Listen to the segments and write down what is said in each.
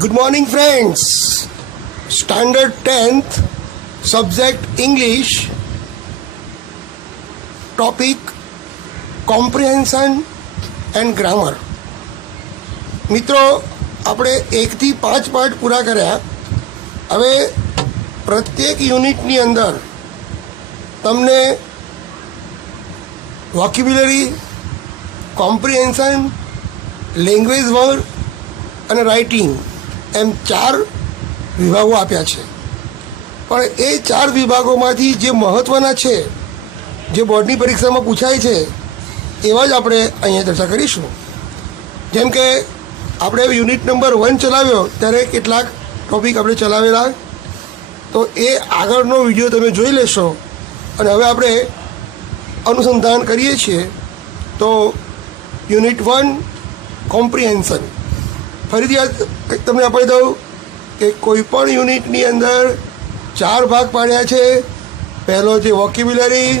Good morning, friends. Standard 10th, subject English, topic comprehension and grammar. મિત્રો, આપણે 1 થી 5 પાઠ પૂરા કર્યા. હવે પ્રત્યેક યુનિટની અંદર તમને વોકેબ્યુલરી, કોમ્પ્રિહેન્શન, લેંગ્વેજ વર્ક અને રાઇટિંગ એમ 4 વિભાગો આપ્યા છે. પણ એ 4 વિભાગોમાંથી જે મહત્ત્વના છે, જે બોર્ડની પરીક્ષામાં પૂછાય છે, એવા જ આપણે અહીંયા ચર્ચા કરીશું. જેમ કે આપણે યુનિટ નંબર 1 ચલાવ્યો ત્યારે કેટલાક ટૉપિક આપણે ચલાવેલા, તો એ આગળનો વિડીયો તમે જોઈ લેશો. અને હવે આપણે અનુસંધાન કરીએ છીએ. તો યુનિટ 1 કોમ્પ્રિહેન્શન. ફરીથી આ તમને આપી દઉં કે કોઈપણ યુનિટની અંદર 4 ભાગ પાડ્યા છે. પહેલો છે વોકેબ્યુલરી,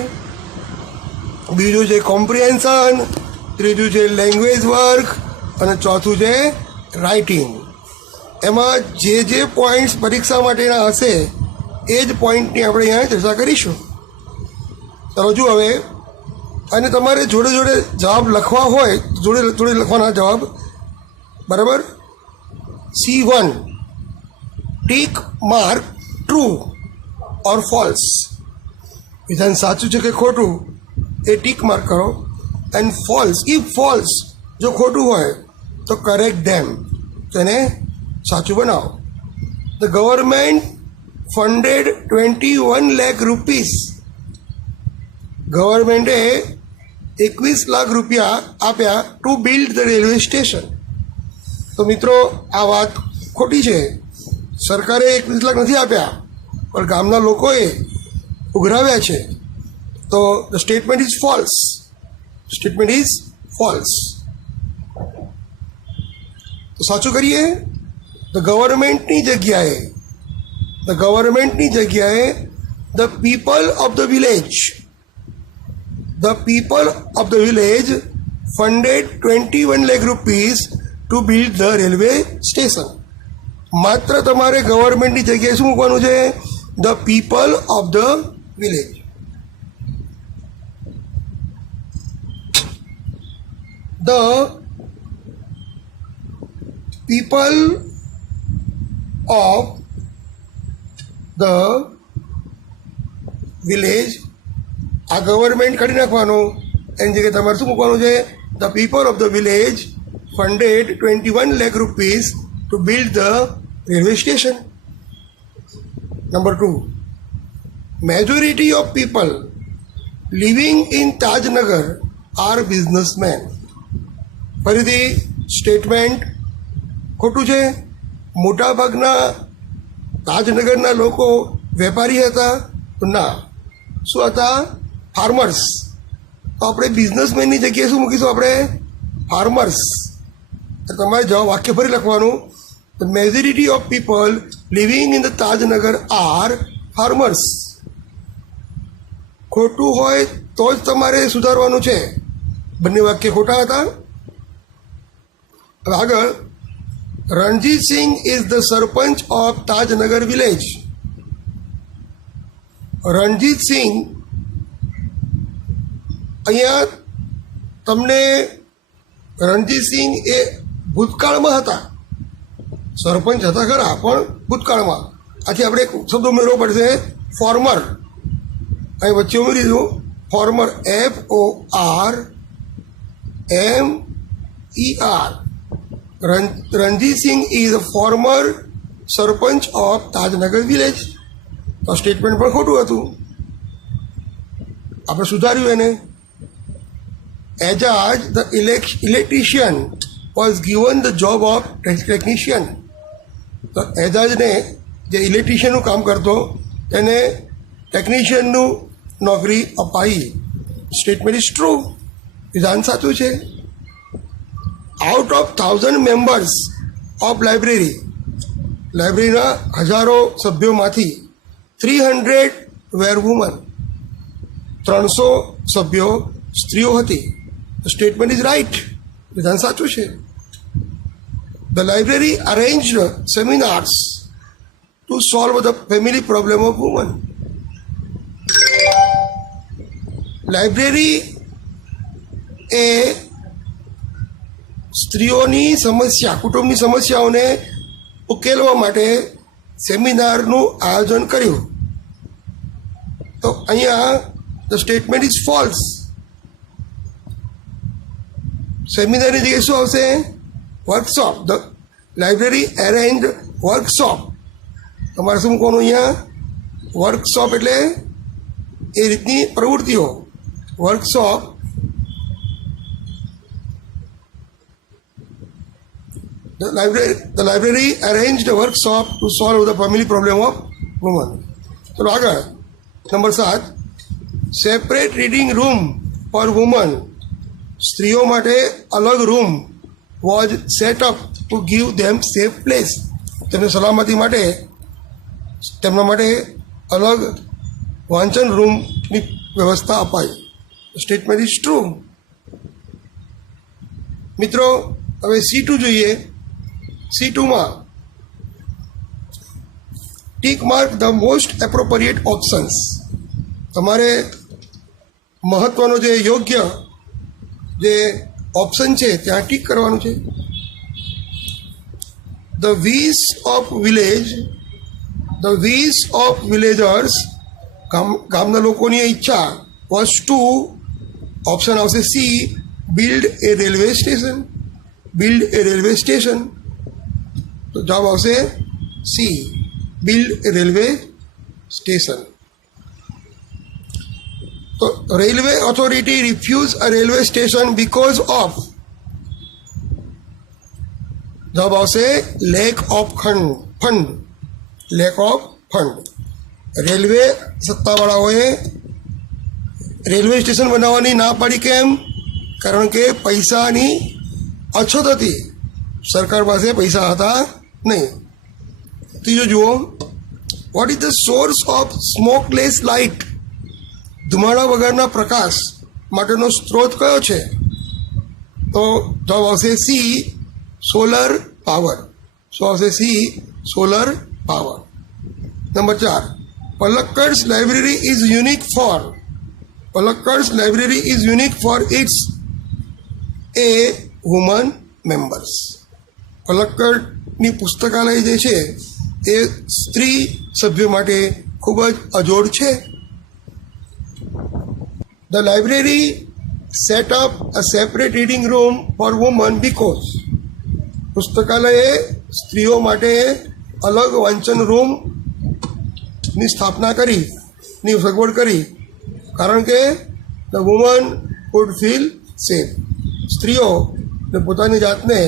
બીજું છે કોમ્પ્રિહેન્શન, ત્રીજું છે લેંગ્વેજ વર્ક અને ચોથું છે રાઇટિંગ. એમાં જે પોઈન્ટ્સ પરીક્ષા માટેના હશે એ જ પોઈન્ટની આપણે અહીંયા ચર્ચા કરીશું. રજુ હવે, અને તમારે જોડે જોડે જવાબ લખવા હોય જોડે જોડે લખવાના જવાબ, બરાબર. C1, tick mark true or false. વિધાન સાચું છે કે ખોટું એ ટીક માર્ક કરો. એન્ડ ફોલ્સ, ઇફ ફોલ્સ, જો ખોટું હોય તો કરેક્ટ ધેમ, તેને સાચું બનાવો. The government funded 21 lakh rupees. ગવર્મેન્ટે 21 લાખ રૂપિયા આપ્યા to build the railway station. તો મિત્રો, આ વાત ખોટી છે. સરકારે 21 લાખ નથી આપ્યા, પણ ગામના લોકોએ ઉઘરાવ્યા છે. તો the statement is false. Statement is false. તો સાચું કરીએ. ધ ગવર્મેન્ટની જગ્યાએ the people of the village funded 21 lakh rupees two build the railway station. માત્ર તમારે ગવર્મેન્ટની જગ્યાએ શું મૂકવાનું છે? The people of the village. The people of the village. આ ગવર્મેન્ટ કાઢી નાખવાનું, એની જગ્યાએ તમારે શું મૂકવાનું છે? The people of the village funded 21 lakh rupees to build the railway station. Number 2, majority of people living in Tajnagar are businessmen. ફરીથી statement ખોટું છે. મોટાભાગના તાજનગરના લોકો વેપારી હતા? ના. શું હતા? ફાર્મર્સ. તો આપણે બિઝનેસમેનની જગ્યાએ શું મૂકીશું? આપણે ફાર્મર્સ. તમારે જવાબ વાક્ય ફરી લખવાનું. The majority of people living in the Tajnagar R farmers. ખોટું હોય તો જ તમારે સુધારવાનું છે. બંને વાક્ય ખોટા હતા. આગળ, Ranjit Singh is the sarpanch of Tajnagar village. Ranjit Singh, અહીંયા તમને રણજીત સિંહ એ ભૂતકાળમાં હતા. સરપંચ હતા ખરા, પણ ભૂતકાળમાં. આથી આપણે એક શબ્દ ઉમેરવો પડશે, ફોર્મર. અહીં વચ્ચે ઉમેરી દીધું former, FORMER. Ranjit Singh is a former sarpanch of Tajnagar village. તો સ્ટેટમેન્ટ પણ ખોટું હતું. આપણે સુધાર્યું એને. Ejaz the electrician was given the job of technician. તો એજાજને, જે ઇલેક્ટ્રિશિયનનું કામ કરતો, તેને ટેકનિશિયનનું નોકરી અપાઈ. Statement is true. વિધાન સાચું છે. આઉટ ઓફ 1000 મેમ્બર્સ ઓફ લાઇબ્રેરીના હજારો સભ્યોમાંથી 300 વેર વુમન. 300 સભ્યો સ્ત્રીઓ હતી. Statement is right. વિધાન સાચું છે. The library arranged seminars to solve the family problem of women. Library એ સ્ત્રીઓની સમસ્યા, કુટુંબની સમસ્યાઓને ઉકેલવા માટે સેમિનારનું આયોજન કર્યું. તો અહીંયા ધ સ્ટેટમેન્ટ ઇઝ ફોલ્સ. સેમિનારની જગ્યાએ શું આવશે? Workshop. The library arrange workshop. તમારે શું મૂકવાનું અહીંયા? વર્કશોપ એટલે એ રીતની પ્રવૃત્તિઓ. Workshop the library arranged a workshop to solve the family problem of women. ચલો આગળ. Number 7, separate reading room for women. સ્ત્રીઓ માટે અલગ room was set up to give them safe place. તેમને સલામતી માટે તેમના માટે અલગ વાંચન રૂમની વ્યવસ્થા અપાઈ. Statement is true. મિત્રો હવે C2 જોઈએ. C2માં tick mark the most appropriate options. તમારે મહત્વનો જે યોગ્ય જે ઓપ્શન છે ત્યાં ટીક કરવાનું છે. ધ વીસ ઓફ વિલેજર્સ, ગામના લોકોની ઈચ્છા વોઝ ટુ, ઓપ્શન આવશે સી, બિલ્ડ એ રેલવે સ્ટેશન. બિલ્ડ એ રેલવે સ્ટેશન, તો જવાબ આવશે સી, બિલ્ડ એ રેલવે સ્ટેશન. તો railway authority refuse a railway station because of, જવાબ આવશે lack of fund. Lack of fund. Railway સત્તાવાળાઓએ રેલવે સ્ટેશન બનાવવાની ના પાડી. કેમ? કારણ કે પૈસાની અછત હતી. સરકાર પાસે પૈસા હતા નહીં. ત્રીજો જુઓ. What is the source of smokeless light? ધુમાડા વગરના પ્રકાશ માટેનો સ્ત્રોત કયો છે? તો જવાબ આવશે સી, સોલર પાવર. શું આવશે? C, solar power. Number 4, Palakkad's library is unique for. Palakkad's library is unique for it's a woman members. પલક્કડની પુસ્તકાલય જે છે એ સ્ત્રી સભ્યો માટે ખૂબ જ અજોડ છે. The library set up a separate reading room for woman because, પુસ્તકાલયે સ્ત્રીઓ માટે અલગ વાંચન રૂમની સ્થાપના કરી, ની સગવડ કરી, કારણ કે the women would feel safe. સ્ત્રીઓ પોતાની જાતને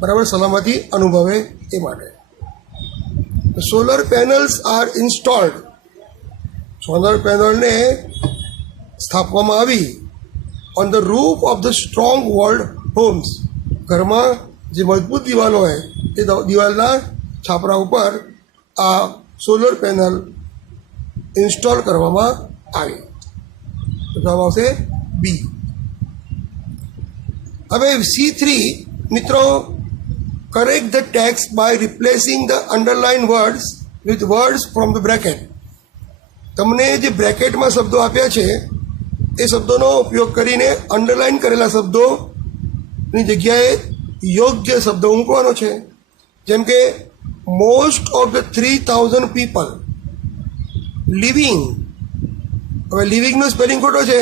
બરાબર સલામતી અનુભવે એ માટે. Solar panels are installed. Solar પેનલને સ્થાપવામાં આવી on the roof of the strong walled homes. ઘરમાં જે મજબૂત દિવાલો હોય એ દિવાલના છાપરા ઉપર આ સોલર પેનલ ઇન્સ્ટોલ કરવામાં આવી. તો જવાબ આવશે બી. હવે C3, મિત્રો, correct the text by replacing the underline words with words from the bracket. તમને જે બ્રેકેટમાં શબ્દો આપ્યા છે એ શબ્દોનો ઉપયોગ કરીને અંડરલાઇન કરેલા શબ્દોની જગ્યાએ યોગ્ય શબ્દો મૂકવાનો છે. જેમ કે most of the 3000 people living. હવે લિવિંગનો સ્પેલિંગ ખોટો છે.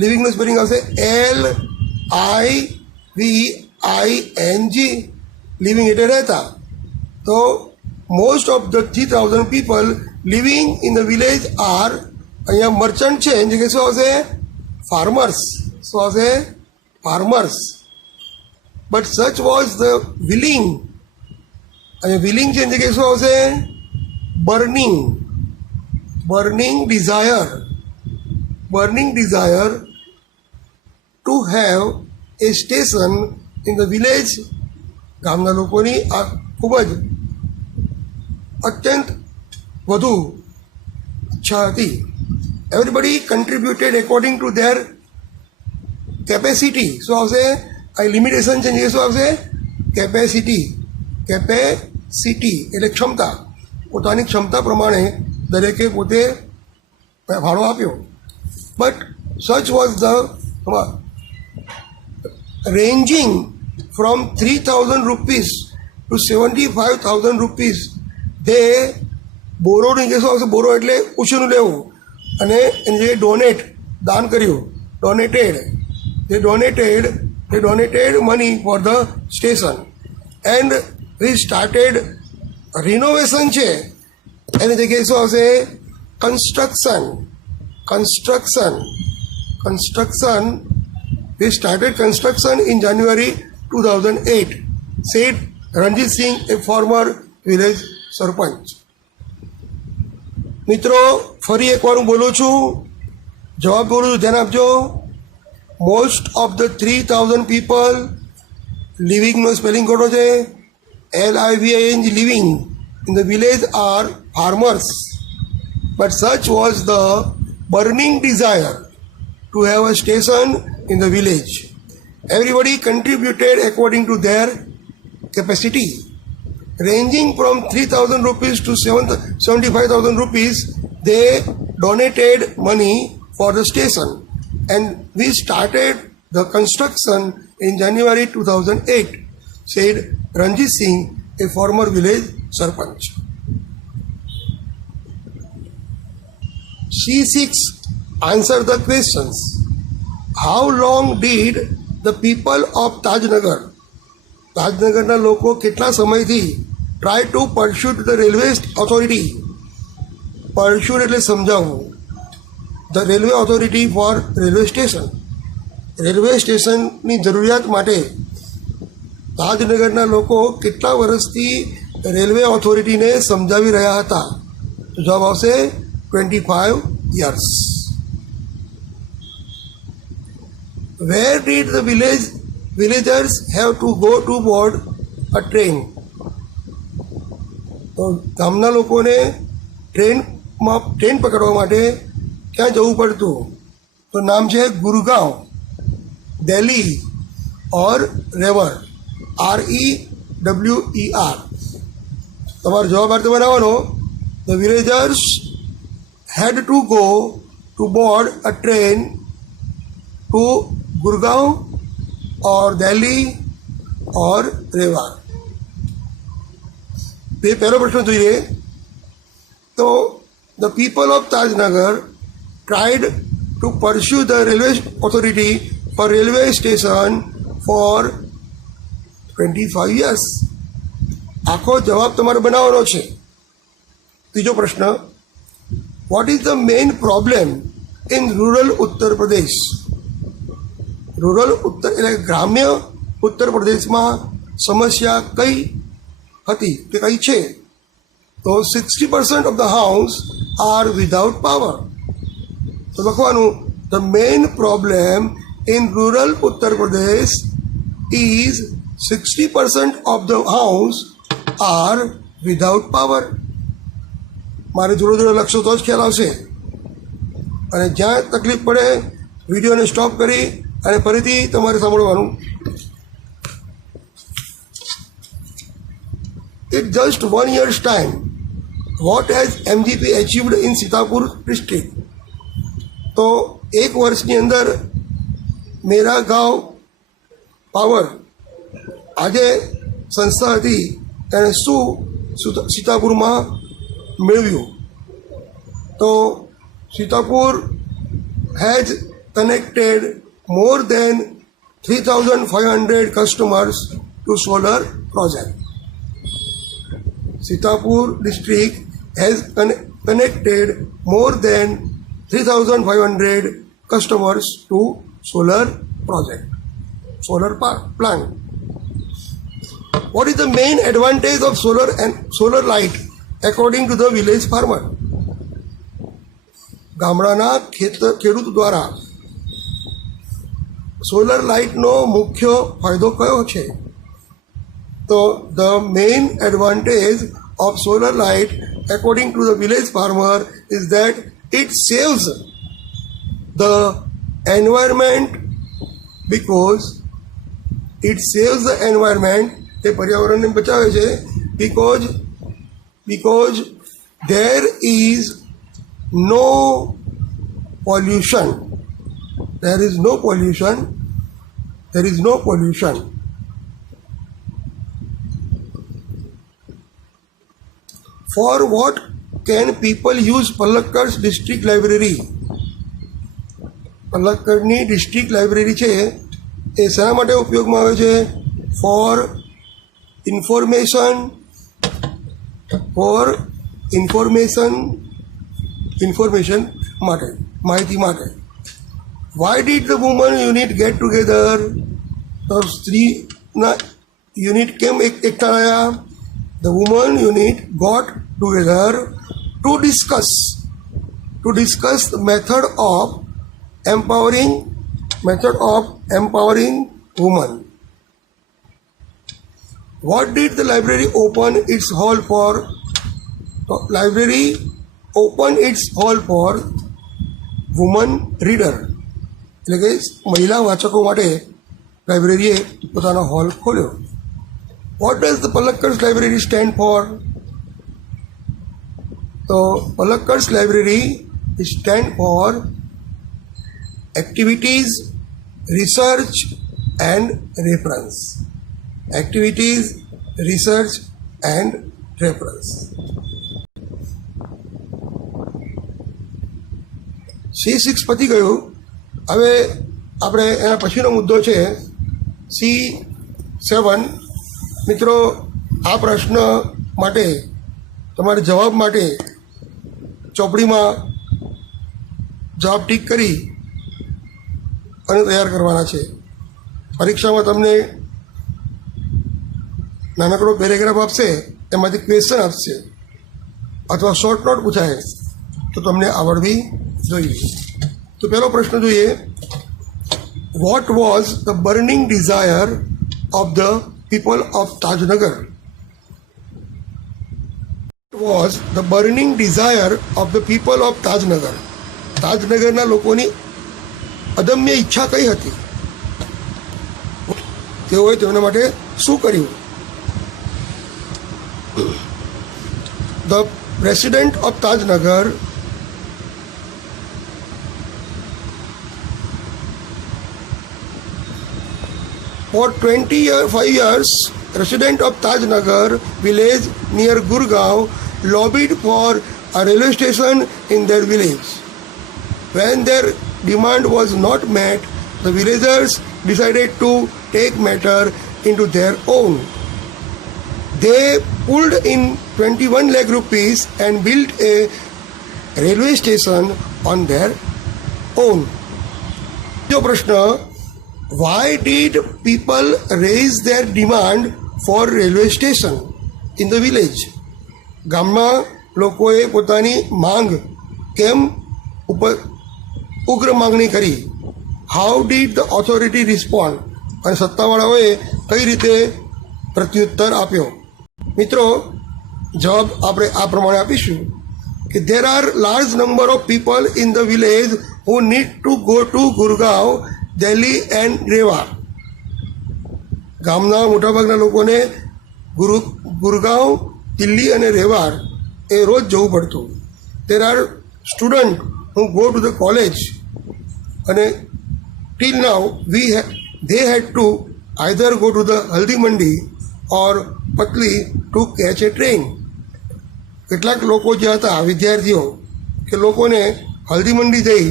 લિવિંગનો સ્પેલિંગ આવશે LIVING. લિવિંગ એટલે રહેતા. તો most of the 3000 people living in the village are, અહીંયા મર્ચન્ટ છે એની જગ્યાએ શું આવશે? ફાર્મર્સ. શું આવશે? Farmers. But such was the willing. અહીંયા વિલિંગ છે એની જગ્યાએ શું આવશે? Burning. Burning desire. Burning desire to have a station in the village. ગામના લોકોની આ ખૂબ જ અત્યંત વધુ ઈચ્છા હતી. Everybody contributed according to their capacity. શું આવશે? આ લિમિટેશન છે એ શું આવશે? કેપેસિટી. કેપેસિટી એટલે ક્ષમતા, પોતાની ક્ષમતા પ્રમાણે દરેકે પોતે ફાળો આપ્યો. But such was the ranging from 3,000 rupees to 75,000 rupees. તે બોરોની જે શું આવશે, બોરો એટલે ઉછીનું લેવું, અને એને જે ડોનેટ દાન કર્યું, they donated money for the station, and we started renovation છે એની જગ્યાએ શું આવશે, construction. We started construction in January 2008, said Ranjit Singh, a former village સરપંચ. મિત્રો ફરી એકવાર હું બોલું છું, જવાબ બોલું છું, ધ્યાન આપજો. મોસ્ટ ઓફ ધ 3,000 પીપલ, લિવિંગનો સ્પેલિંગ ખોટો છે, LIVING, living in the village are farmers, but such was the burning desire to have a station in the village. Everybody contributed according to their capacity, ranging from 3,000 rupees to 75,000 rupees. They donated money for the station, and we started the construction in January 2008, said Ranjit Singh, a former village sarpanch. C6 answer the questions. How long did the people of તાજનગરના લોકો કેટલા સમયથી try to pursue the railway authority, pursue એટલે સમજાવવું, the railway authority for railway station, railway સ્ટેશનની જરૂરિયાત માટે તાજનગરના લોકો કેટલા વર્ષથી રેલવે ઓથોરિટીને સમજાવી રહ્યા હતા? તો જવાબ આવશે 25 years. Where did the villagers have to go to board a train? તો ગામના લોકોને ટ્રેન પકડવા માટે ક્યાં જવું પડતું? તો નામ છે ગુરગાંવ, દિલ્હી ઓર રેવર, REWER. તમારો જવાબ આ રીતે બનાવવાનો. The villagers had to go to board a train to Gurgaon or Delhi or Rewar. પહેલો પ્રશ્ન જોઈએ તો the people of Tajnagar tried to pursue the railway authority for railway station for 25 years. આખો જવાબ તમારે બનાવવાનો છે. ત્રીજો પ્રશ્ન, what is the main problem in rural Uttar Pradesh? એટલે ગ્રામ્ય ઉત્તર પ્રદેશમાં સમસ્યા કઈ હતી કે કઈ છે? તો 60% of the house are without power. તો લખવાનું, the main problem in rural Uttar Pradesh is 60% of the house are without power. મારે જોડે જોડે લખશો તો જ ખ્યાલ આવશે. અને જ્યાં તકલીફ પડે વિડીયોને સ્ટોપ કરી અને ફરીથી તમારે સાંભળવાનું. In just 1 year's time, what has MGP achieved in Sitapur district? તો એક વર્ષની અંદર મેરા ગાંવ પાવર આજે સંસ્થા હતી એણે શું સીતાપુરમાં મેળવ્યું? તો Sitapur has connected more than 3,500 customers to solar project. Sitapur district has connected more than 3,500 customers to solar project, solar plant. What is the main advantage of solar light according to the village farmer? ગામડાના ખેડૂત દ્વારા solar લાઇટનો મુખ્ય ફાયદો કયો છે? તો the main advantage of solar light according to the village farmer is that it saves the environment, because it saves the environment એ પર્યાવરણને બચાવે છે because there is no pollution. There is no pollution. There is no pollution. For what can people use Palakkad's district library? પલક્કડની district library છે એ શા માટે ઉપયોગમાં આવે છે? ફોર ઇન્ફોર્મેશન માટે, માહિતી માટે. Why did the women unit get together? તો સ્ત્રીના યુનિટ કેમ એકઠા રહ્યા? The women unit got together to discuss the method of empowering women. What did the library open its hall for? So, library opened its hall for women reader. એટલે કે મહિલા વાચકો માટે લાઇબ્રેરીએ પોતાનો હોલ ખોલ્યો. What does the Palakkad's library stand for? તો Palakkad's library stand for activities, research and reference. Activities, research and reference. C6 પતી ગયું. હવે આપણે એના પછીનો મુદ્દો છે C7. મિત્રો, આ પ્રશ્ન માટે તમારે જવાબ માટે ચોપડીમાં જવાબ ટીક કરી અને તૈયાર કરવાના છે. પરીક્ષામાં તમને નાનકડો પેરેગ્રાફ આપશે, એમાંથી ક્વેશ્ચન આપશે અથવા શોર્ટ નોટ પૂછાય તો તમને આવડવી જોઈએ. તો પહેલો પ્રશ્ન જોઈએ. What was the burning desire of the people of Tajnagar? Was the burning desire of the people of Tajnagar? તાજનગરના લોકોની અદમ્ય ઈચ્છા કઈ હતી? તેઓએ તેમના માટે શું કર્યું? The president of Tajnagar for 25 years, resident of Tajnagar village near Gurgaon lobbied for a railway station in their village. When their demand was not met, the villagers decided to take matter into their own. They pulled in 21 lakh rupees and built a railway station on their own. जो प्रश्न, why did people raise their demand for railway station in the village? ગામમાં લોકોએ પોતાની માંગ કેમ ઉગ્ર માંગણી કરી? How did the authority respond? અને સત્તાવાળાઓએ કઈ રીતે પ્રત્યુત્તર આપ્યો? મિત્રો, જવાબ આપણે આ પ્રમાણે આપીશું કે there are large number of people in the village who need to go to Gurgaon, Delhi and Rewa. ગામના મોટાભાગના લોકોને ગુરગાંવ, દિલ્હી અને રેવાર એ રોજ જવું પડતું. there are students who go to the college અને till now they had to either go to the Haldi Mandi or Patli to catch a train. કેટલાક લોકો જે હતા વિદ્યાર્થીઓ કે લોકોને હલ્દી મંડી જઈ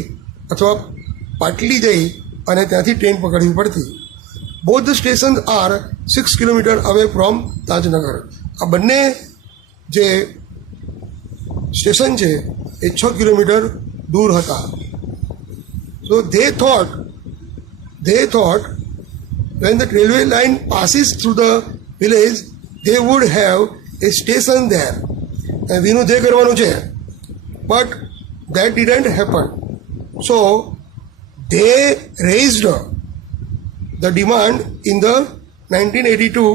અથવા પાટલી જઈ અને ત્યાંથી ટ્રેન પકડવી પડતી. Both the station are 6 kilometre away from Tajnagar. આ બંને જે સ્ટેશન છે એ 6 કિલોમીટર દૂર હતા. સો they thought when the railway line passes through the village they would have a station there. વિનું તે કરવાનું છે, but that didn't happen. So they raised the demand in the 1982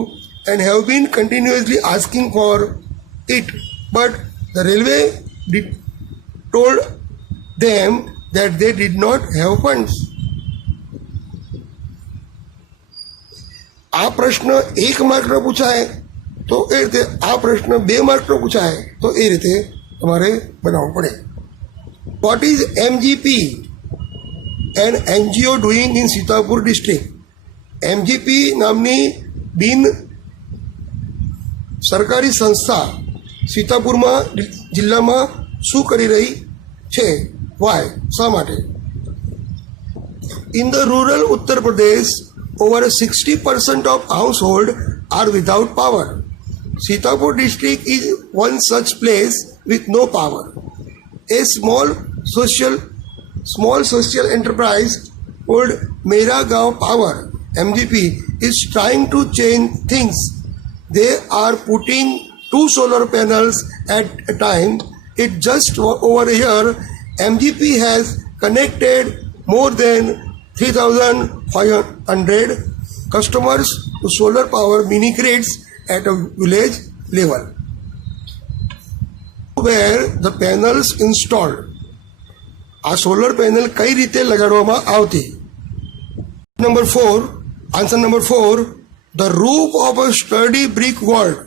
and have been continuously asking for it, but the railway told them that they did not have funds. આ પ્રશ્ન 1 માર્કનો પૂછાય તો એ રીતે, આ પ્રશ્ન 2 માર્કનો પૂછાય તો એ રીતે તમારે બનાવવું પડે. What is MGP N NGO doing in Sitapur district? MGP નામની બિન સરકારી સંસ્થા સીતાપુરમાં જિલ્લામાં શું કરી રહી છે? વાય, શા માટે? In the rural Uttar Pradesh, over 60% of households are without power. Sitapur district is one such place with no power. A small social enterprise called Mera Gaon Power (MGP) is trying to change things. They are putting 2 solar panels at a time. It just over here, MGP has connected more than 3,500 customers to solar power mini grids at a village level. Where the panels installed? આ solar panel કઈ રીતે લગાડવામાં આવતી? Answer number 4, the roof of a sturdy brick walled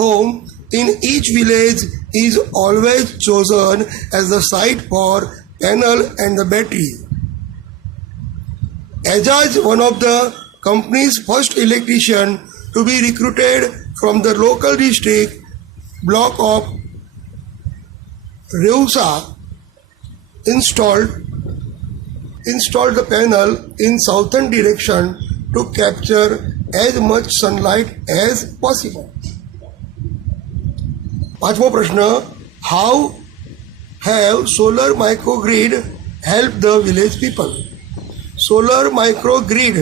home in each village is always chosen as the site for panel and the battery. Ajaz, one of the company's first electrician to be recruited from the local district block of Reusa, installed the panel in southern direction to capture as much sunlight as possible. 5મો પ્રશ્ન, how have solar microgrid helped the village people? Solar microgrid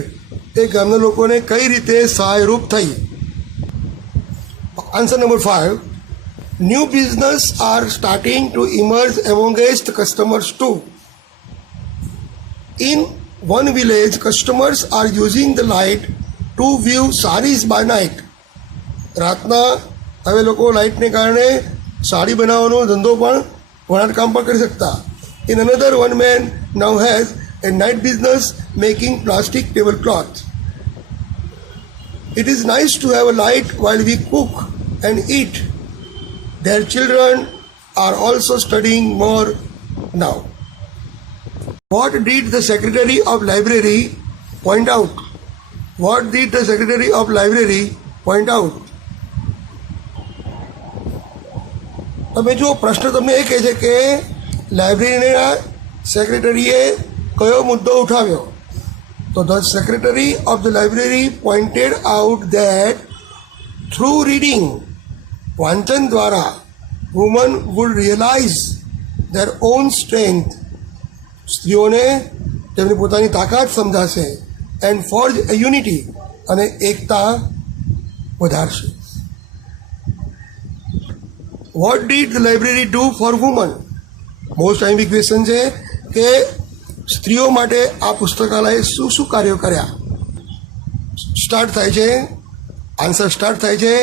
એ ગામના લોકોને કઈ રીતે સહાયરૂપ થઈ? Answer number 5, new business are starting to emerge amongest customers too. In one village customers are using the light to view series by night. રાતના હવે લોકો લાઇટને કારણે સાડી બનાવવાનો ધંધો પણ વણાટકામ પણ કરી શકતા. In another one man now has a night business making plastic tablecloth. It is nice to have a light while we cook and eat. Their children are also studying more now. What did the Secretary of Library point out? What did the Secretary of Library point out? તમે જો પ્રશ્ન તમને એ કહે છે કે લાઇબ્રેરીના સેક્રેટરીએ કયો મુદ્દો ઉઠાવ્યો? તો the secretary of the library pointed out that through reading, વાંચન દ્વારા women would realise their own strength, સ્ત્રીઓને તેમની પોતાની તાકાત સમજાશે, એન્ડ ફોર્જ એ યુનિટી, અને એકતા વધારશે. What did the library do for woman? Most timely question છે કે સ્ત્રીઓ માટે આ પુસ્તકાલયે શું શું કાર્યો કર્યા? સ્ટાર્ટ થાય છે, આન્સર સ્ટાર્ટ થાય છે,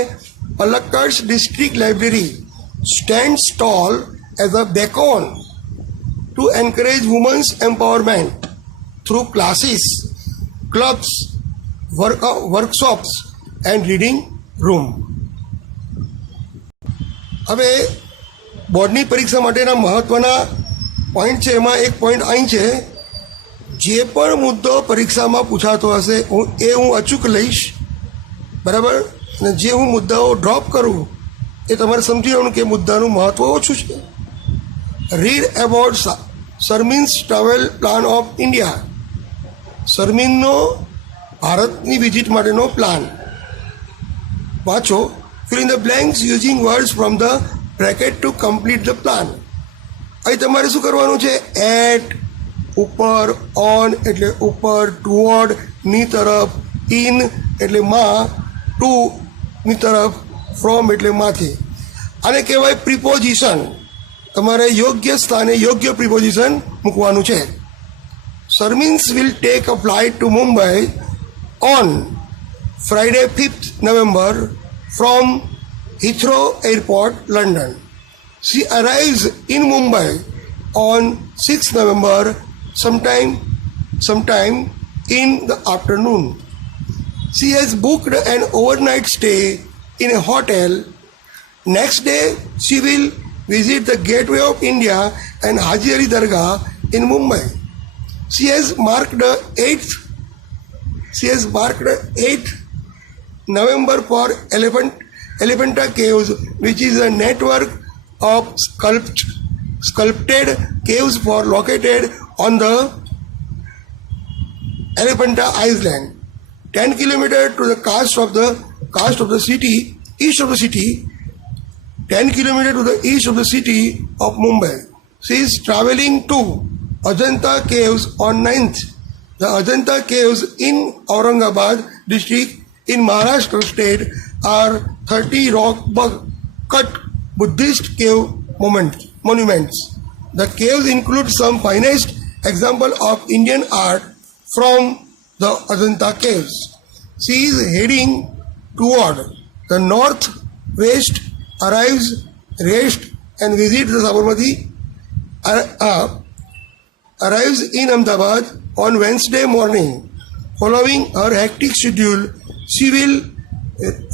Palakkad district library stands tall as a beacon to encourage women's empowerment through classes, clubs, workshops and reading room. હવે બોર્ડની પરીક્ષા માટેના મહત્ત્વના પોઈન્ટ છે, એમાં એક પોઈન્ટ અહીં છે, જે પણ મુદ્દો પરીક્ષામાં પૂછાતો હશે હું અચૂક લઈશ, બરાબર? અને જે હું મુદ્દાઓ ડ્રોપ કરું એ તમારે સમજી લેવાનું કે મુદ્દાનું મહત્ત્વ ઓછું છે. Read about Sarmin's travel plan of India. સરમીનનો ભારતની વિઝિટ માટેનો પ્લાન વાંચો. Fill in the blanks using words from the bracket to complete the plan. અહીં તમારે શું કરવાનું છે? એટ, ઉપર, ઓન એટલે ઉપર, ટુવર્ડ ની તરફ, ઇન એટલે માં, ટુ ની તરફ, ફ્રોમ એટલે માંથી. આને કહેવાય પ્રિપોઝિશન. તમારે યોગ્ય સ્થાને યોગ્ય પ્રિપોઝિશન મૂકવાનું છે. Sarmin's will take a flight to Mumbai on Friday 5th November from Heathrow Airport, London. She arrives in Mumbai on 6th November sometime in the afternoon. She has booked an overnight stay in a hotel. Next day, she will visit the Gateway of India and Haji Ali Dargah in Mumbai. She has marked the 8th November for Elephanta Caves, which is a network of sculpted caves located on the Elephanta Island, 10 kilometers to the east of the city, 10 kilometers to the east of the city of Mumbai. She is traveling to Ajanta Caves on 9th. The Ajanta Caves in Aurangabad district in Maharashtra state are 30 rock-cut Buddhist cave monuments. The caves include some finest example of Indian art from the Ajanta Caves. She is heading toward the northwest, arrives, rest and visit the Sabarmati, arrives in Ahmedabad on Wednesday morning. Following her hectic schedule, she will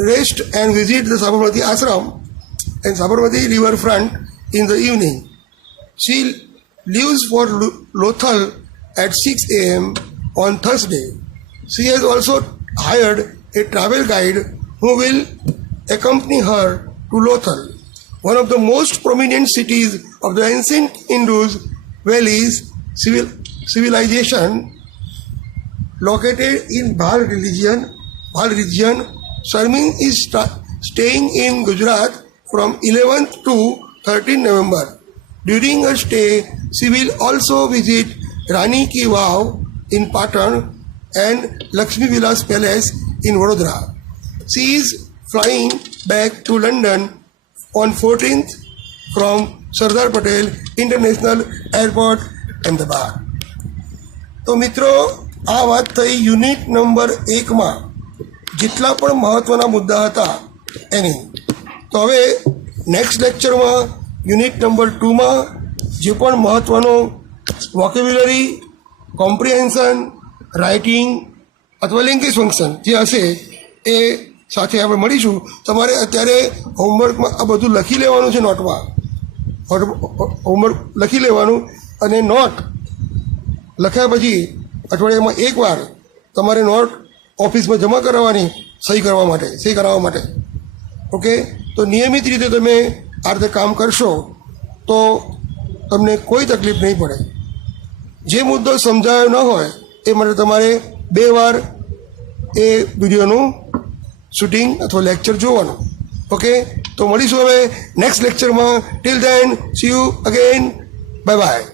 rest and visit the Sabarmati Ashram and Sabarmati riverfront in the evening. She leaves for Lothal at 6 a.m. on Thursday. She has also hired a travel guide who will accompany her to Lothal, one of the most prominent cities of the ancient Indus Valley's civilization, located in Bhal region. Sharmin is staying in Gujarat from 11th to 13th November. During her stay, she will also visit Rani Ki Vav in Patan and Lakshmi Vilas Palace in Vadodara. She is flying back to London on 14th from Sardar Patel International Airport, Ahmedabad. તો મિત્રો, આ વાત થઈ unit number 1માં જેટલા પણ મહત્ત્વના મુદ્દા હતા એની. તો હવે નેક્સ્ટ લેક્ચરમાં યુનિટ નંબર 2માં જે પણ મહત્ત્વનો વોકેબ્યુલરી, કોમ્પ્રિહેન્શન, રાઇટિંગ અથવા લેંગ્વેજ ફંક્શન જે હશે એ સાથે આપણે મળીશું. તમારે અત્યારે હોમવર્કમાં આ બધું લખી લેવાનું છે, નોટમાં હોમવર્ક લખી લેવાનું અને નોટ લખ્યા પછી અઠવાડિયામાં એકવાર તમારે નોટ ઓફિસમાં જમા કરાવવાની સહી કરાવવા માટે. ઓકે, તો નિયમિત રીતે તમે આ રીતે કામ કરશો તો તમને કોઈ તકલીફ નહીં પડે. જે મુદ્દો સમજાયો ન હોય એ માટે તમારે 2 વાર એ વિડીયોનું શૂટિંગ અથવા લેક્ચર જોવાનું. ઓકે, તો મળીશું હવે નેક્સ્ટ લેક્ચરમાં. Till then, C you again. Bye bye.